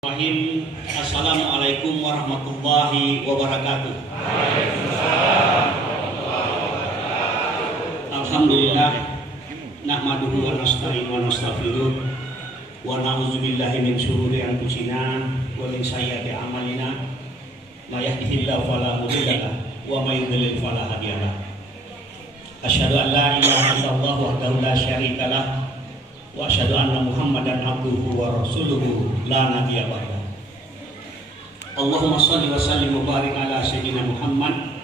Assalamualaikum warahmatullahi wabarakatuh. Alhamdulillah, nahmaduhu wa nasta'inu wa nastaghfiruh wa na'udzu billahi min syururi anfusina wa min sayyiati a'malina. May yahdihillahu fala mudilla lahu wa may yudlil fala hadiya lahu. Asyhadu an la ilaha illallah wahdahu la syarika lahu wa asyhadu anna Muhammadan abduhu wa rasuluhu la nabiyya ba'dahu. Allahumma shalli wa sallim wa barik ala sayyidina Muhammad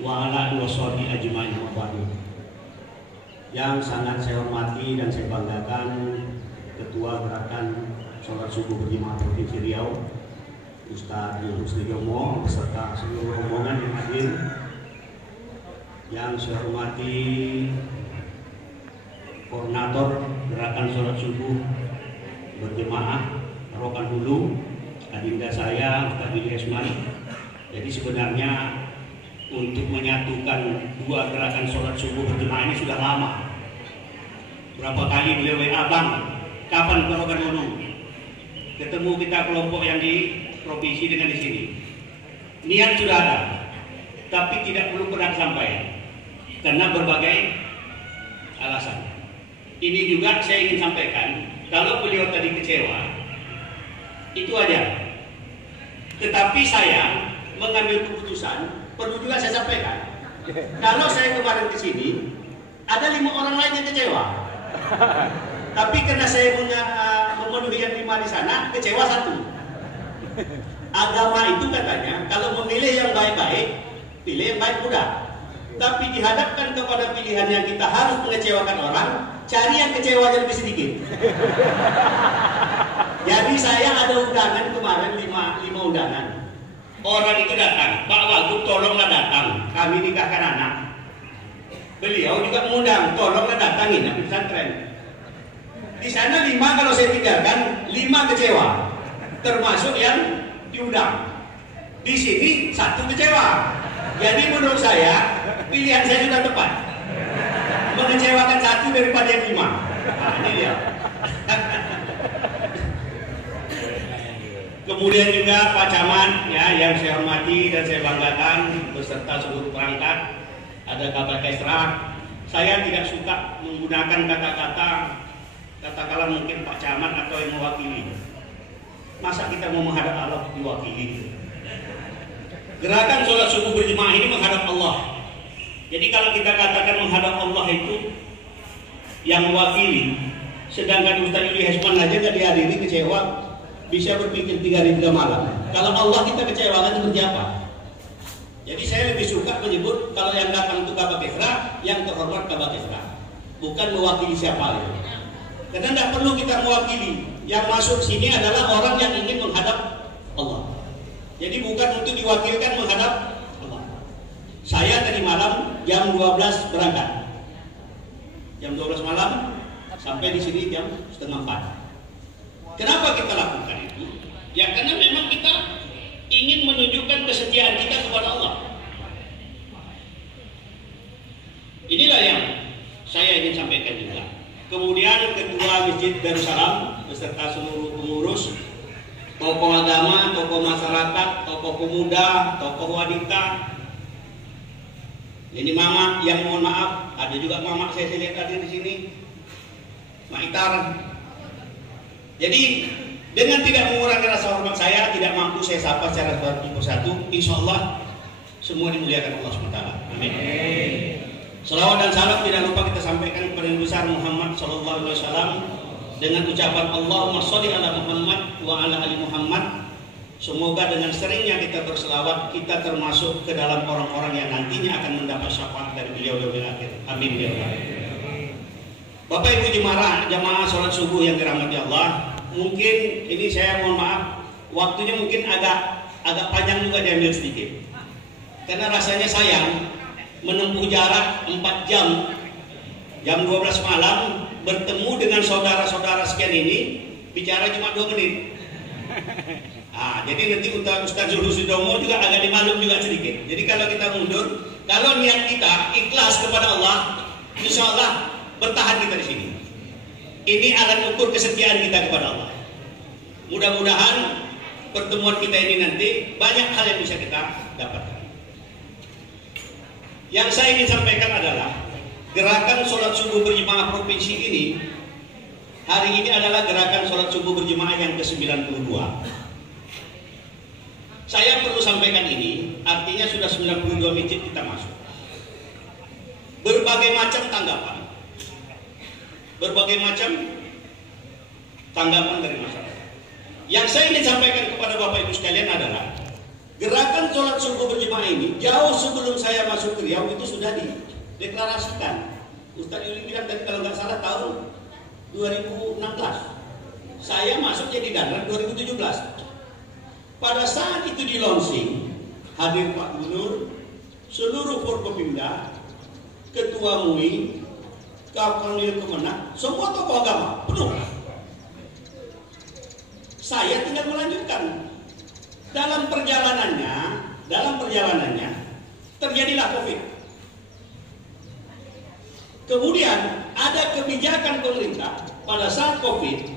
wa ala alihi washabihi ajmain wa ba'du. Yang sangat saya hormati dan saya banggakan Ketua Gerakan Sholat Subuh Berjamaah Provinsi Riau, Ustaz Yunus Jomo beserta seluruh rombongan yang hadir. Yang saya hormati Koordinator Gerakan Sholat Subuh Berjamaah Rokan Hulu, adinda saya Ustaz Willy Esman. Jadi sebenarnya untuk menyatukan dua gerakan sholat subuh berjamaah ini sudah lama. Berapa kali beliau WA, Bang, kapan Rokan Hulu ketemu kita kelompok yang di provinsi dengan di sini. Niat sudah ada, tapi tidak perlu pernah sampai karena berbagai alasan. Ini juga saya ingin sampaikan, kalau beliau tadi kecewa, itu aja. Tetapi saya mengambil keputusan, perlu juga saya sampaikan. Kalau saya kemarin ke sini, ada 5 orang lain yang kecewa. Tapi karena saya punya memenuhi yang 5 di sana, kecewa 1. Agama itu katanya, kalau memilih yang baik-baik, pilih yang baik mudah. Tapi dihadapkan kepada pilihan yang kita harus mengecewakan orang, cari yang kecewanya lebih sedikit. Jadi saya ada undangan kemarin 5 undangan. Orang itu datang, Pak Wagub tolonglah datang, kami nikahkan anak. Beliau juga mengundang, tolonglah datangin anak pesantren. Di sana 5 kalau saya tinggalkan, 5 kecewa, termasuk yang diundang. Di sini 1 kecewa. Jadi menurut saya pilihan saya sudah tepat, mengecewakan 1 daripada yang 5. Nah, ini dia. Kemudian juga Pak Camat ya, yang saya hormati dan saya banggakan beserta seluruh perangkat, ada Kabar Kesra. Saya tidak suka menggunakan kata-kata katakanlah mungkin Pak Camat atau yang mewakili. Masa kita mau menghadap Allah diwakili? Gerakan sholat subuh berjemaah ini menghadap Allah. Jadi kalau kita katakan menghadap Allah itu yang mewakili, sedangkan Ustaz Yuli Hesman aja nggak dihadiri kecewa, bisa berpikir 3 hari 3 malam. Kalau Allah kita kecewakan seperti apa? Jadi saya lebih suka menyebut kalau yang datang itu Kabar Kesra, yang terhormat Kabar Kesra, bukan mewakili siapa ya. Karena tidak perlu kita mewakili. Yang masuk sini adalah orang yang ingin menghadap Allah. Jadi bukan untuk diwakilkan menghadap Allah. Saya tadi malam jam 12 berangkat. Jam 12 malam sampai di sini jam 3:30. Kenapa kita lakukan itu? Ya karena memang kita ingin menunjukkan kesetiaan kita kepada Allah. Inilah yang saya ingin sampaikan juga. Kemudian Ketua Masjid Darussalam beserta seluruh pengurus, tokoh agama, tokoh masyarakat, tokoh pemuda, tokoh wanita. Ini mama yang mohon maaf, ada juga mama saya lihat hadir di sini, Mak Itar. Jadi dengan tidak mengurangi rasa hormat saya, tidak mampu saya sapa secara satu persatu. Insya Allah semua dimuliakan Allah SWT. Amin. Salawat dan salam tidak lupa kita sampaikan kepada Nabi besar Muhammad SAW dengan ucapan Allahumma sholli ala Muhammad wa ala ali Muhammad. Semoga dengan seringnya kita berselawat, kita termasuk ke dalam orang-orang yang nantinya akan mendapat syafaat dari beliau di akhir. Amin ya Allah. Bapak Ibu jamaah sholat subuh yang dirahmati Allah, mungkin ini saya mohon maaf, waktunya mungkin agak panjang juga diambil sedikit. Karena rasanya sayang menempuh jarak 4 jam, jam 12 malam, bertemu dengan saudara-saudara sekian ini, bicara cuma 2 menit. Jadi nanti Ustaz Yunus Jomo juga agak dimaklum juga sedikit. Jadi kalau kita mundur, kalau niat kita ikhlas kepada Allah, insya Allah bertahan kita di sini. Ini alat ukur kesetiaan kita kepada Allah. Mudah-mudahan pertemuan kita ini nanti banyak hal yang bisa kita dapatkan. Yang saya ingin sampaikan adalah gerakan sholat subuh berjemaah provinsi ini hari ini adalah gerakan sholat subuh berjemaah yang ke-92. Saya perlu sampaikan ini, artinya sudah 92 masjid kita masuk. Berbagai macam tanggapan dari masyarakat. Yang saya ingin sampaikan kepada Bapak Ibu sekalian adalah gerakan sholat subuh berjemaah ini jauh sebelum saya masuk ke Riau itu sudah dideklarasikan. Ustaz Yuli bilang tadi kalau nggak salah tahun 2016. Saya masuk jadi Danran 2017. Pada saat itu di launching, hadir Pak Gubernur, seluruh Forkopimda, Ketua MUI, Kapolri Kemenak, semua tokoh agama penuh. Saya tinggal melanjutkan. Dalam perjalanannya terjadilah COVID. Kemudian ada kebijakan pemerintah pada saat COVID,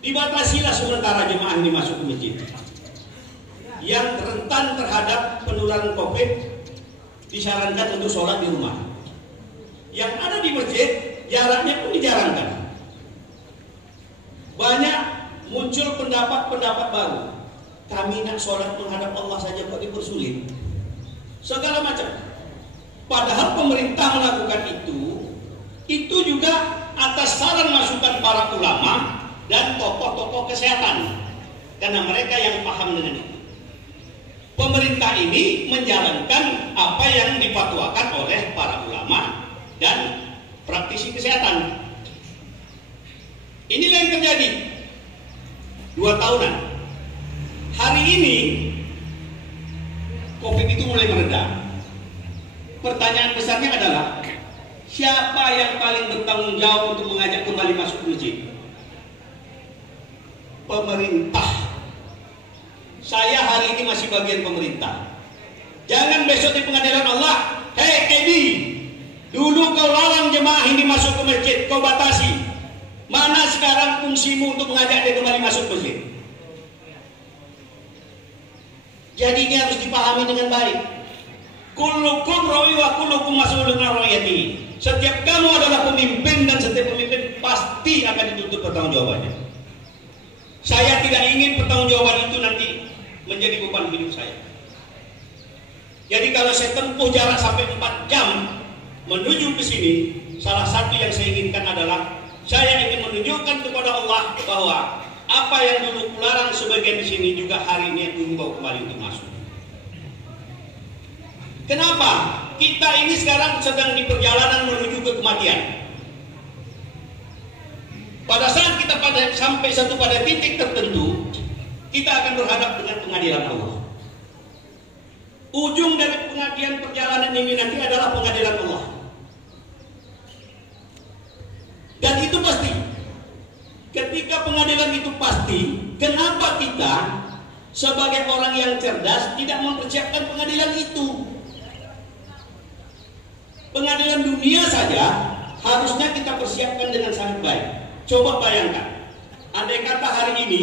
dibatasilah sementara jemaah ini masuk ke masjid. Yang rentan terhadap penularan COVID disarankan untuk sholat di rumah. Yang ada di masjid jaraknya pun dijarangkan. Banyak muncul pendapat-pendapat baru. Kami nak sholat menghadap Allah saja kok dipersulit. Segala macam. Padahal pemerintah melakukan itu juga atas saran masukan para ulama dan tokoh-tokoh kesehatan, karena mereka yang paham dengan itu. Pemerintah ini menjalankan apa yang difatwakan oleh para ulama dan praktisi kesehatan. Inilah yang terjadi 2 tahunan. Hari ini COVID itu mulai mereda. Pertanyaan besarnya adalah siapa yang paling bertanggung jawab untuk mengajak kembali masuk masjid? Pemerintah. Saya hari ini masih bagian pemerintah. Jangan besok di pengadilan Allah, hei Edi, dulu kau larang jemaah ini masuk ke masjid, kau batasi. Mana sekarang fungsimu untuk mengajak dia kembali masuk masjid? Jadi ini harus dipahami dengan baik. Kullukum rawi wa kullukum mas'ulun an ra'iyatihi. Setiap kamu adalah pemimpin dan setiap pemimpin pasti akan dituntut pertanggungjawabannya. Saya tidak ingin pertanggungjawaban itu nanti menjadi beban hidup saya. Jadi kalau saya tempuh jarak sampai 4 jam menuju ke sini, salah satu yang saya inginkan adalah saya ingin menunjukkan kepada Allah bahwa apa yang dulu kularang sebagian di sini juga hari ini aku himbau kembali untuk masuk. Kenapa? Kita ini sekarang sedang di perjalanan menuju ke kematian. Pada saat kita sampai pada titik tertentu, kita akan berhadap dengan pengadilan Allah. Ujung dari pengadilan perjalanan ini nanti adalah pengadilan Allah. Dan itu pasti. Ketika pengadilan itu pasti, kenapa kita sebagai orang yang cerdas tidak mempersiapkan pengadilan itu? Pengadilan dunia saja harusnya kita persiapkan dengan sangat baik. Coba bayangkan, andai kata hari ini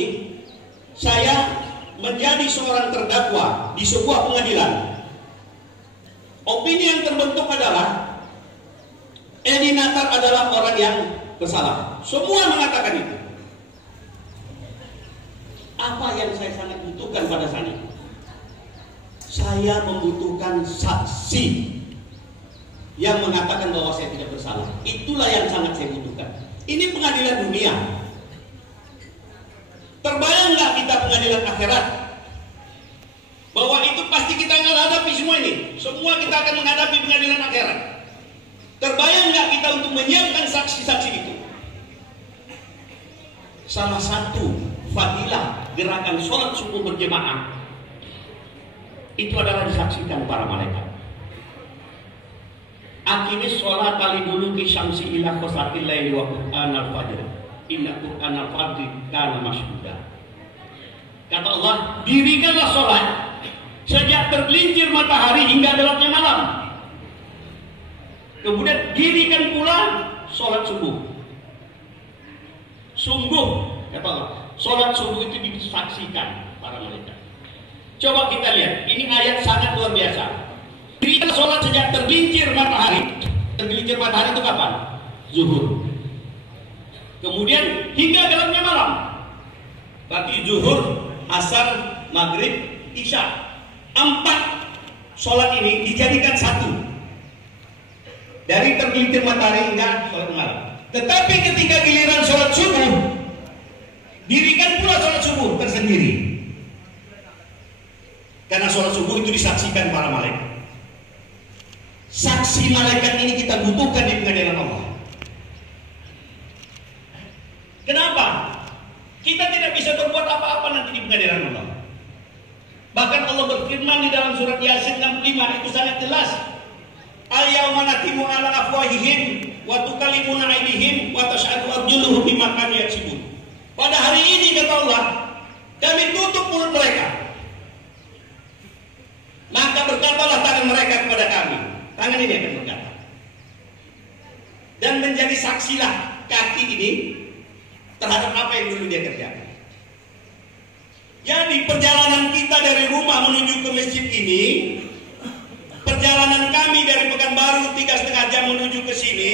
saya menjadi seorang terdakwa di sebuah pengadilan. Opini yang terbentuk adalah Edi Natar adalah orang yang bersalah. Semua mengatakan itu. Apa yang saya sangat butuhkan pada saat itu? Saya membutuhkan saksi yang mengatakan bahwa saya tidak bersalah. Itulah yang sangat saya butuhkan. Ini pengadilan dunia. Terbayang nggak kita pengadilan akhirat? Bahwa itu pasti kita akan hadapi semua ini. Semua kita akan menghadapi pengadilan akhirat. Terbayang nggak kita untuk menyiapkan saksi-saksi itu? Salah satu fadilah gerakan sholat subuh berjemaah itu adalah disaksikan para malaikat. Akimis sholat kali dulu ki syamsi ila qosatil laili wa qur'an al-fajr. Inna qur'an al-fajr kana masyhuda. Kata Allah, dirikanlah sholat sejak tergelincir matahari hingga gelapnya malam. Kemudian dirikan pula sholat subuh. Sungguh, kata Allah, sholat subuh itu disaksikan para malaikat. Coba kita lihat, ini ayat sangat luar biasa. Kita sholat sejak tergelincir matahari. Tergelincir matahari itu kapan? Zuhur. Kemudian hingga gelapnya malam. Berarti zuhur, asar, maghrib, isya. 4 sholat ini dijadikan satu. Dari tergelincir matahari hingga sholat malam. Tetapi ketika giliran sholat subuh, dirikan pula sholat subuh tersendiri. Karena sholat subuh itu disaksikan para malaikat. Saksi malaikat ini kita butuhkan di pengadilan Allah. Kenapa? Kita tidak bisa berbuat apa-apa nanti di pengadilan Allah. Bahkan Allah berfirman di dalam surat Yasin 65 itu sangat jelas. Al-yawma natimu ala afwahihim wa tukallimuna aydihim wa tashhadu arjuluhum bima kanu yaksibun. Pada hari ini kata Allah, kami tutup mulut mereka. Maka berkatalah tangan mereka kepada kami. Tangan ini akan berkata. Dan menjadi saksilah kaki ini terhadap apa yang dulu dia kerjakan. Jadi perjalanan kita dari rumah menuju ke masjid ini, perjalanan kami dari Pekanbaru 3,5 jam menuju ke sini,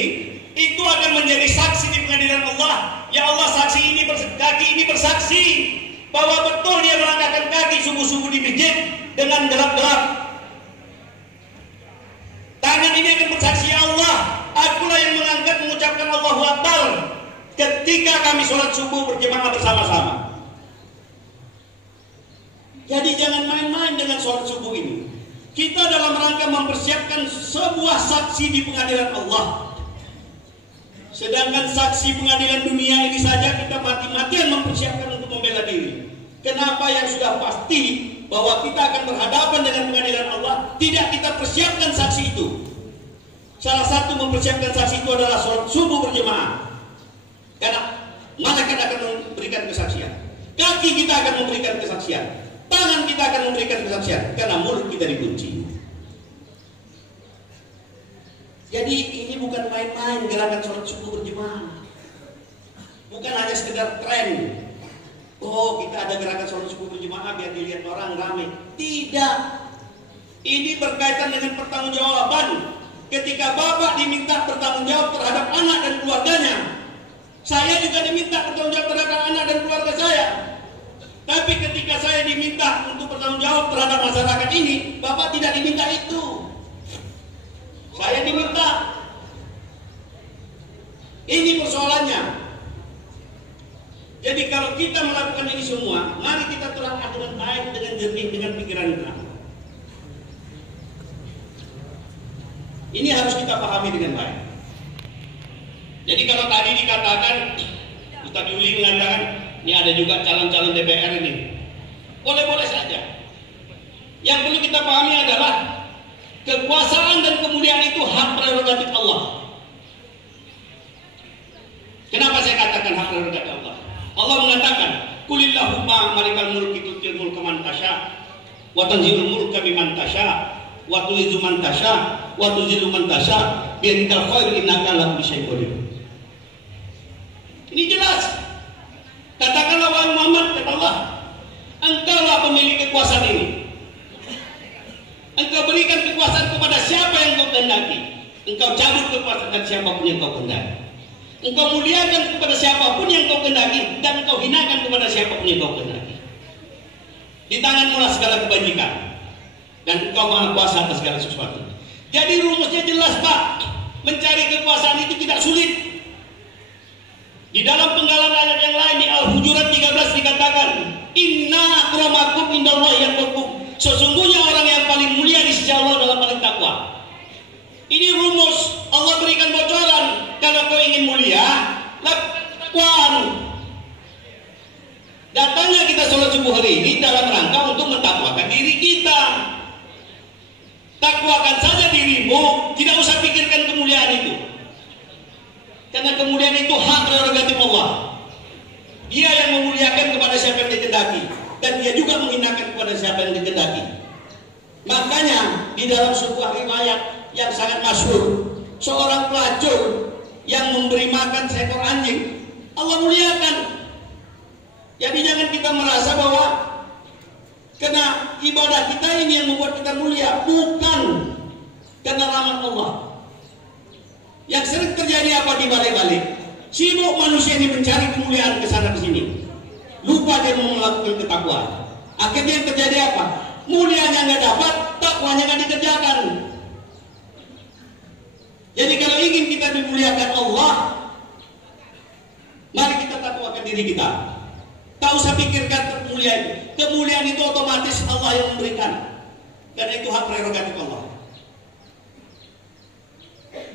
itu akan menjadi saksi di pengadilan Allah. Ya Allah, saksi ini kaki ini bersaksi bahwa betul dia melangkahkan kaki subuh-subuh di masjid dengan gelap-gelap. Tangan ini akan bersaksi, ya Allah, akulah yang mengangkat mengucapkan Allahu Akbar ketika kami sholat subuh berjemaah bersama-sama. Jadi jangan main-main dengan sholat subuh ini. Kita dalam rangka mempersiapkan sebuah saksi di pengadilan Allah. Sedangkan saksi pengadilan dunia ini saja kita mati-matian mempersiapkan untuk membela diri. Kenapa yang sudah pasti bahwa kita akan berhadapan dengan pengadilan Allah tidak kita persiapkan saksi itu? Salah satu mempersiapkan saksi itu adalah sholat subuh berjemaah. Karena malaikat akan memberikan kesaksian, kaki kita akan memberikan kesaksian, tangan kita akan memberikan kesaksian, karena mulut kita dikunci. Jadi ini bukan main-main gerakan sholat subuh berjemaah. Bukan hanya sekedar tren. Oh, kita ada gerakan sholat subuh berjemaah biar dilihat orang ramai. Tidak. Ini berkaitan dengan pertanggungjawaban. Ketika bapak diminta bertanggung jawab terhadap anak dan keluarganya, saya juga diminta bertanggung jawab terhadap anak dan keluarga saya. Tapi ketika saya diminta untuk bertanggung jawab terhadap masyarakat ini, bapak tidak diminta itu. Saya diminta. Ini persoalannya. Jadi kalau kita melakukan ini semua, mari kita telah dengan baik, dengan jernih, dengan pikiran terang. Ini harus kita pahami dengan baik. Jadi kalau tadi dikatakan, Ustaz Yuli mengatakan, ini ada juga calon-calon DPR ini. Boleh-boleh saja. Yang perlu kita pahami adalah kekuasaan dan kemuliaan itu hak prerogatif Allah. Kenapa saya katakan hak prerogatif Allah? Allah mengatakan, "Qulillahumma malikal mulki tu'til mulka man tasya, wa tanzilul mulka mimman tasya, wa tu'izzu man tasya, wa tuzillu man tasya, biyadikal khair innaka ala kulli syai'in qadir." Ini jelas. Katakanlah wahai Muhammad, kata Allah, engkaulah pemilik kekuasaan ini. Engkau berikan kekuasaan kepada siapa yang kau kehendaki. Engkau cabut kekuasaan dan siapapun yang kau kehendaki. Engkau muliakan kepada siapapun yang kau kehendaki, dan engkau hinakan kepada siapapun yang kau kehendaki. Di tanganmu lah segala kebajikan, dan engkau maha kuasa atas segala sesuatu. Jadi rumusnya jelas, Pak. Mencari kekuasaan itu tidak sulit. Di dalam penggalan ayat yang lain di Al-Hujurat 13 dikatakan, "Inna akramakum indallahi atqakum." Sesungguhnya orang yang paling mulia di sisi Allah adalah paling takwa. Ini rumus. Allah berikan bocoran. Kalau kau ingin mulia, lakukan. Datangnya kita sholat subuh hari ini dalam rangka untuk mentakwakan diri kita. Takwakan saja dirimu, tidak usah pikirkan kemuliaan itu. Karena kemuliaan itu hak prerogatif Allah. Dia yang memuliakan kepada siapa yang dikehendaki, dan dia juga menghinakan kepada siapa yang dikehendaki. Makanya di dalam sebuah riwayat yang sangat masyhur, seorang pelacur yang memberi makan seekor anjing, Allah muliakan. Jadi jangan kita merasa bahwa karena ibadah kita ini yang membuat kita mulia, bukan karena rahmat Allah. Yang sering terjadi apa di balik-balik? Sibuk manusia ini mencari kemuliaan ke sana ke sini. Lupa dia mau melakukan ketakwaan. Akhirnya yang terjadi apa? Mulianya nggak dapat, takwanya nggak dikerjakan. Jadi kalau ingin kita dimuliakan Allah, mari kita takwakan diri kita. Tak usah pikirkan kemuliaan. Kemuliaan itu otomatis Allah yang memberikan. Karena itu hak prerogatif Allah.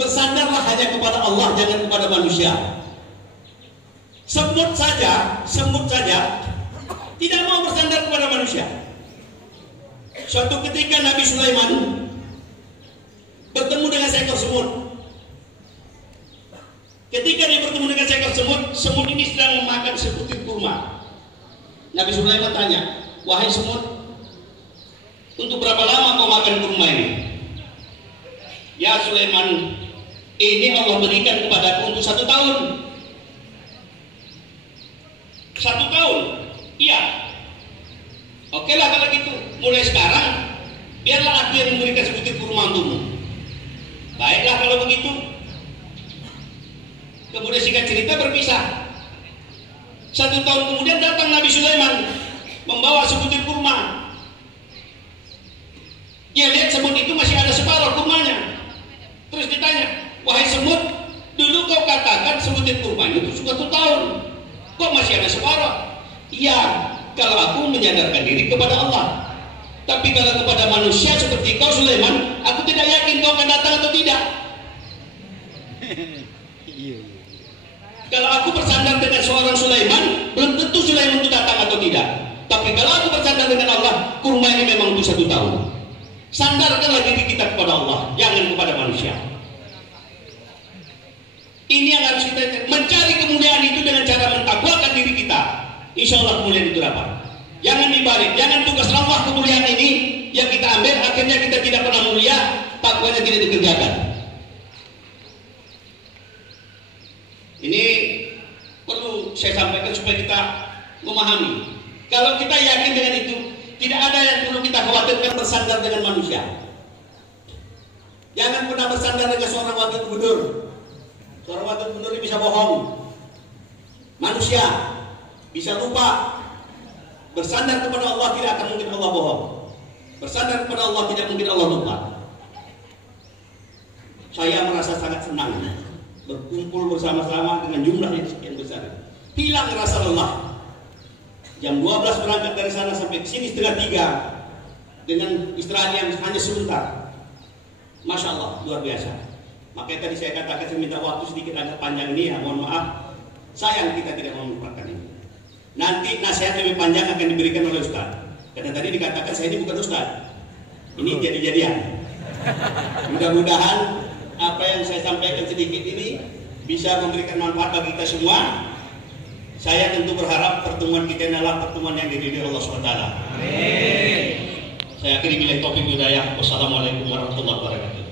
Bersandarlah hanya kepada Allah, jangan kepada manusia. Semut saja tidak mau bersandar kepada manusia. Suatu ketika Nabi Sulaiman bertemu dengan seekor semut. Ketika dia bertemu dengan seekor semut, semut ini sedang memakan sebutir kurma. Nabi Sulaiman tanya, wahai semut, untuk berapa lama kau makan kurma ini? Ya Sulaiman, ini Allah berikan kepadaku untuk 1 tahun. 1 tahun? Iya. Oke lah kalau gitu. Mulai sekarang, biarlah aku yang memberikan sebutir kurma untukmu. Baiklah kalau begitu. Kemudian singkat cerita berpisah. 1 tahun kemudian datang Nabi Sulaiman membawa sebutir kurma. Dia lihat semut itu masih ada separuh kurmanya. Terus ditanya, wahai semut, dulu kau katakan sebutir kurma itu 1 tahun. Kok masih ada separuh? Iya, kalau aku menyadarkan diri kepada Allah. Tapi kalau kepada manusia seperti kau Sulaiman, aku tidak yakin kau akan datang atau tidak. Kalau aku bersandar dengan seorang Sulaiman, belum tentu Sulaiman itu datang atau tidak. Tapi kalau aku bersandar dengan Allah, kurma ini memang untuk 1 tahun. Sandarkanlah diri kita kepada Allah, jangan kepada manusia. Ini yang harus kita mencari kemuliaan itu dengan cara mentakwakan diri kita. Insya Allah kemuliaan itu dapat. Jangan dibalik, jangan tugas Allah kemuliaan ini yang kita ambil, akhirnya kita tidak pernah mulia, takwanya tidak dikerjakan. Ini perlu saya sampaikan supaya kita memahami. Kalau kita yakin dengan itu, tidak ada yang perlu kita khawatirkan bersandar dengan manusia. Jangan pernah bersandar dengan seorang wakil gubernur. Seorang wakil gubernur ini bisa bohong. Manusia bisa lupa. Bersandar kepada Allah tidak akan mungkin Allah bohong. Bersandar kepada Allah tidak mungkin Allah lupa. Saya merasa sangat senang berkumpul bersama-sama dengan jumlah yang sekian besar. Hilang rasa lelah. Jam 12 berangkat dari sana sampai ke sini 2:30 dengan istirahat yang hanya sebentar. Masya Allah, luar biasa. Makanya tadi saya katakan saya minta waktu sedikit agak panjang ini ya, mohon maaf. Sayang kita tidak mau melupakan ini. Nanti nasihat lebih panjang akan diberikan oleh Ustaz. Karena tadi dikatakan saya ini bukan Ustaz. Ini jadi-jadian. Mudah-mudahan apa yang saya sampaikan sedikit ini bisa memberikan manfaat bagi kita semua. Saya tentu berharap pertemuan kita adalah pertemuan yang diridhoi Allah SWT. Amin. Saya akhiri billahi taufiq hidayah. Wassalamualaikum warahmatullahi wabarakatuh.